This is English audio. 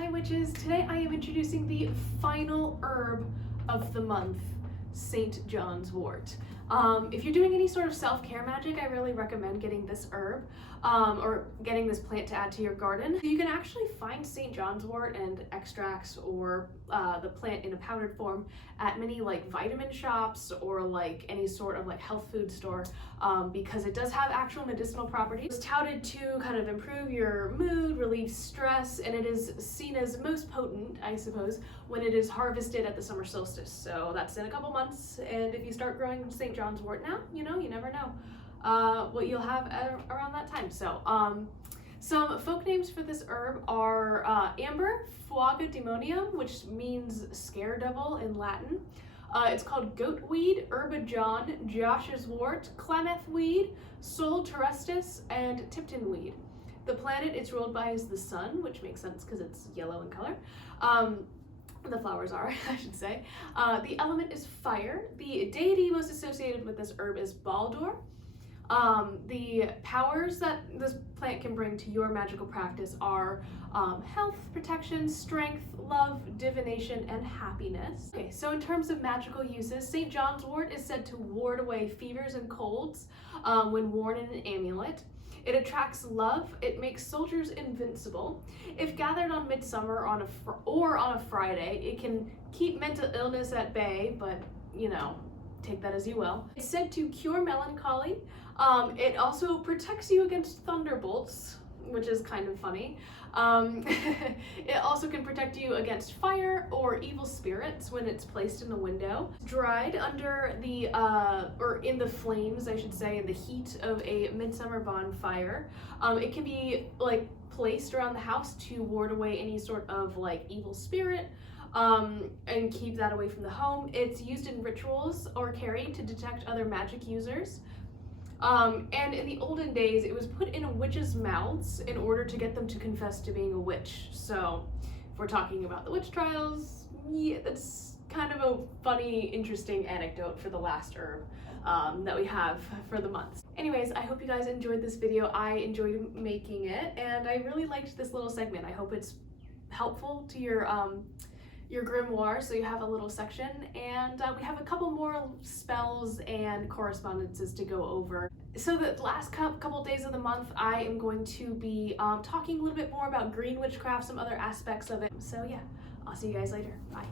Hi witches! Today I am introducing the final herb of the month, St. John's wort. If you're doing any sort of self-care magic, I really recommend getting this herb or getting this plant to add to your garden. You can actually find St. John's wort and extracts or the plant in a powdered form at many like vitamin shops or like any sort of like health food store because it does have actual medicinal properties. It's touted to kind of improve your mood, relieve stress, and it is seen as most potent, I suppose, when it is harvested at the summer solstice. So that's in a couple months, and if you start growing St. John's wort now, you never know what you'll have around that time. So some folk names for this herb are amber, fuaga demonium, which means scare devil in Latin. It's called goatweed, herbajon, Josh's wort, Klamath weed, sol terrestis, and Tipton weed. The planet it's ruled by is the sun, which makes sense because it's yellow in color. The flowers are, I should say. The element is fire. The deity most associated with this herb is Baldur. The powers that this plant can bring to your magical practice are health, protection, strength, love, divination, and happiness. Okay, so in terms of magical uses, St. John's wort is said to ward away fevers and colds when worn in an amulet. It attracts love. It makes soldiers invincible. If gathered on midsummer or on a Friday, it can keep mental illness at bay, but take that as you will. It's said to cure melancholy. It also protects you against thunderbolts, which is kind of funny. It also can protect you against fire or evil spirits when it's placed in a window. Dried under the, or in the flames, I should say, in the heat of a midsummer bonfire. It can be like placed around the house to ward away any sort of like evil spirit and keep that away from the home. It's used in rituals or carried to detect other magic users. And in the olden days, it was put in a witch's mouths in order to get them to confess to being a witch. So if we're talking about the witch trials, yeah, that's kind of a funny, interesting anecdote for the last herb that we have for the month. Anyways, I hope you guys enjoyed this video. I enjoyed making it, and I really liked this little segment. I hope it's helpful to your grimoire, so you have a little section, and we have a couple more spells and correspondences to go over. So the last couple days of the month, I am going to be talking a little bit more about green witchcraft, some other aspects of it. So yeah, I'll see you guys later. Bye.